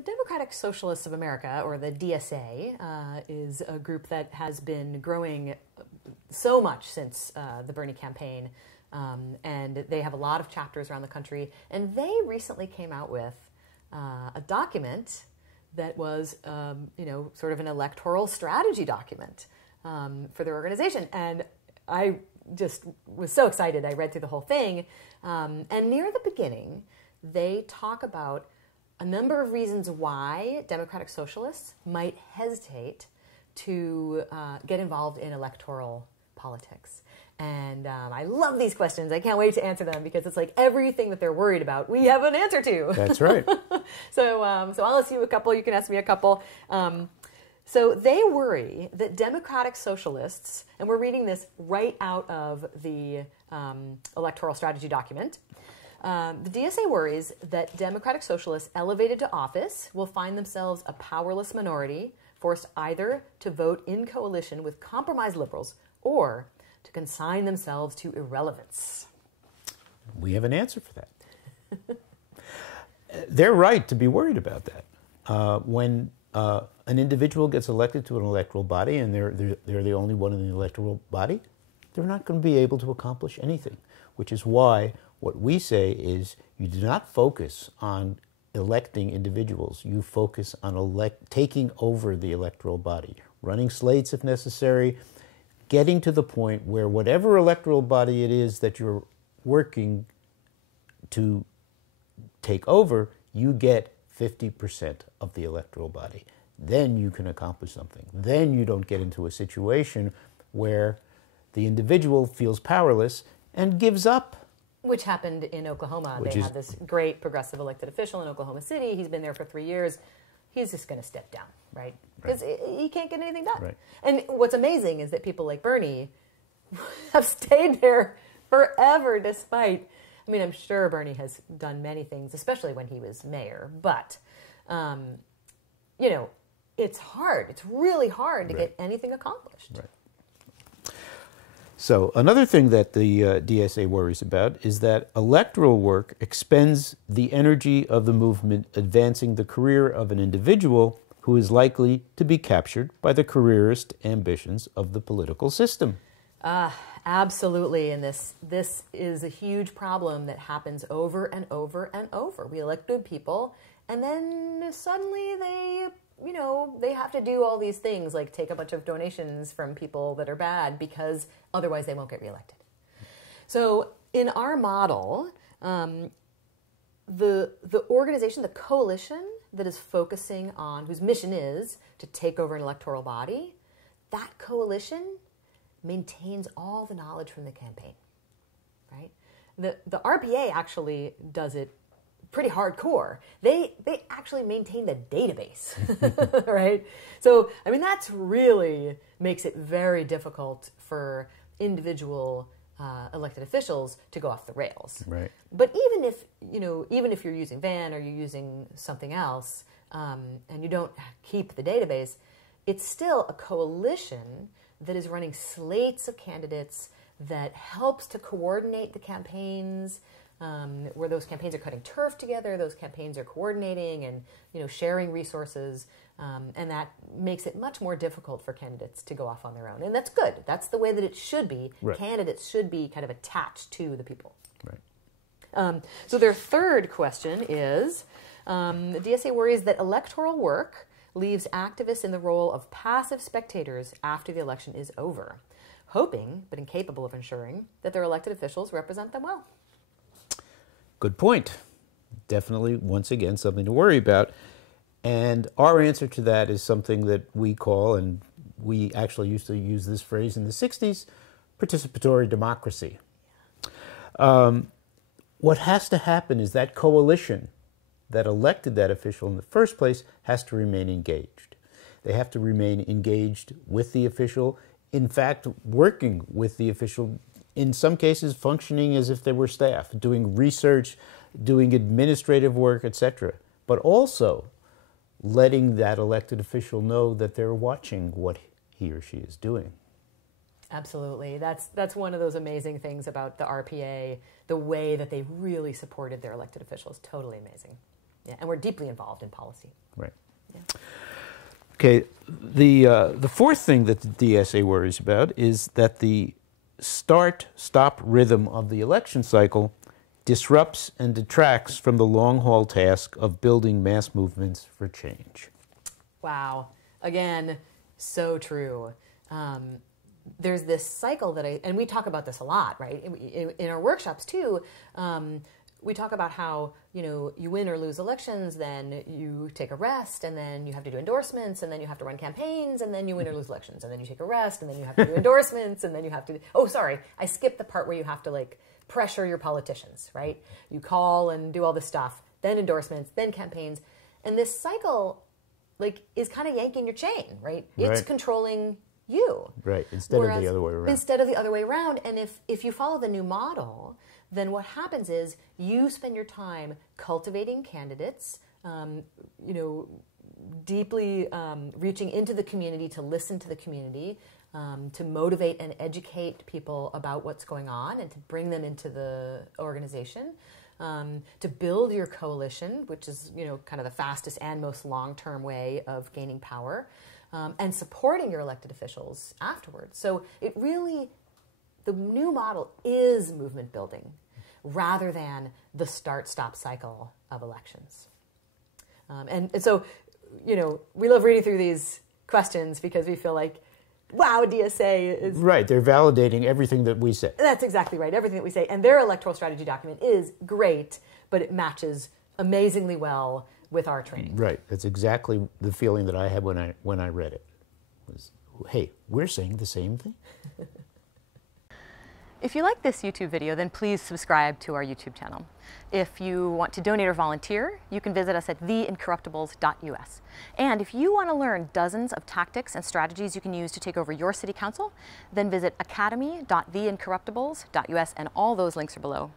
the Democratic Socialists of America, or the DSA, is a group that has been growing so much since the Bernie campaign, and they have a lot of chapters around the country. And they recently came out with a document that was, sort of an electoral strategy document for their organization. And I just was so excited. I read through the whole thing. And near the beginning, they talk about a number of reasons why Democratic Socialists might hesitate to get involved in electoral politics. And I love these questions. I can't wait to answer them because it's like everything that they're worried about, we have an answer to. That's right. So I'll ask you a couple. You can ask me a couple. So they worry that Democratic Socialists, and we're reading this right out of the electoral strategy document, the DSA worries that Democratic Socialists elevated to office will find themselves a powerless minority, forced either to vote in coalition with compromised liberals or to consign themselves to irrelevance. We have an answer for that. They're right to be worried about that. When an individual gets elected to an electoral body and they're the only one in the electoral body, they're not going to be able to accomplish anything, which is why what we say is you do not focus on electing individuals. You focus on taking over the electoral body, running slates if necessary, getting to the point where whatever electoral body it is that you're working to take over, you get 50% of the electoral body. Then you can accomplish something. Then you don't get into a situation where the individual feels powerless and gives up. Which happened in Oklahoma. They had this great progressive elected official in Oklahoma City. He's been there for 3 years. He's just going to step down, right? Because he can't get anything done. Right. And what's amazing is that people like Bernie have stayed there forever despite, I mean, I'm sure Bernie has done many things, especially when he was mayor. But, it's hard. It's really hard to get anything accomplished. Right. So another thing that the DSA worries about is that electoral work expends the energy of the movement advancing the career of an individual who is likely to be captured by the careerist ambitions of the political system. Absolutely, and this is a huge problem that happens over and over and over. We elect good people, and then suddenly they have to do all these things like take a bunch of donations from people that are bad because otherwise they won't get reelected. So in our model, the organization, the coalition that is focusing on, whose mission is to take over an electoral body, that coalition maintains all the knowledge from the campaign, right? The RPA actually does it pretty hardcore. They actually maintain the database, right? So, I mean, that's really makes it very difficult for individual elected officials to go off the rails. Right. But even if you're using Van or you're using something else, and you don't keep the database, it's still a coalition that is running slates of candidates that helps to coordinate the campaigns, where those campaigns are cutting turf together, those campaigns are coordinating and sharing resources, and that makes it much more difficult for candidates to go off on their own. And that's good. That's the way that it should be. Right. Candidates should be kind of attached to the people. Right. So their third question is, the DSA worries that electoral work leaves activists in the role of passive spectators after the election is over, hoping but incapable of ensuring that their elected officials represent them well. Good point. Definitely, once again, something to worry about. And our answer to that is something that we call, and we actually used to use this phrase in the 60s, participatory democracy. What has to happen is that coalition that elected that official in the first place has to remain engaged. They have to remain engaged with the official, in fact, working with the official, in some cases functioning as if they were staff, doing research, doing administrative work, etc. But also letting that elected official know that they're watching what he or she is doing. Absolutely. That's one of those amazing things about the RPA, the way that they really supported their elected officials. Totally amazing. Yeah, and we're deeply involved in policy. Right. Yeah. Okay, the fourth thing that the DSA worries about is that the start-stop rhythm of the election cycle disrupts and detracts from the long-haul task of building mass movements for change. Wow. Again, so true. There's this cycle that and we talk about this a lot, right? In our workshops too, we talk about how, you win or lose elections, then you take a rest, and then you have to do endorsements, and then you have to run campaigns, and then you win or lose elections, and then you take a rest, and then you have to do endorsements, and then you have to, oh, sorry, I skipped the part where you have to like pressure your politicians, right? You call and do all this stuff, then endorsements, then campaigns, and this cycle like is kind of yanking your chain, right? It's controlling you. Right, instead of the other way around. Instead of the other way around. And if you follow the new model, then what happens is you spend your time cultivating candidates, deeply reaching into the community to listen to the community, to motivate and educate people about what's going on and to bring them into the organization, to build your coalition, which is kind of the fastest and most long-term way of gaining power, and supporting your elected officials afterwards. So it really, the new model is movement building rather than the start-stop cycle of elections. And so, we love reading through these questions because we feel like, wow, DSA is... Right, they're validating everything that we say. That's exactly right, everything that we say. And their electoral strategy document is great, but it matches amazingly well with our training. Right, that's exactly the feeling that I had when I read it. Was, hey, we're saying the same thing? If you like this YouTube video, then please subscribe to our YouTube channel. If you want to donate or volunteer, you can visit us at theincorruptibles.us. And if you want to learn dozens of tactics and strategies you can use to take over your city council, then visit academy.theincorruptibles.us, and all those links are below.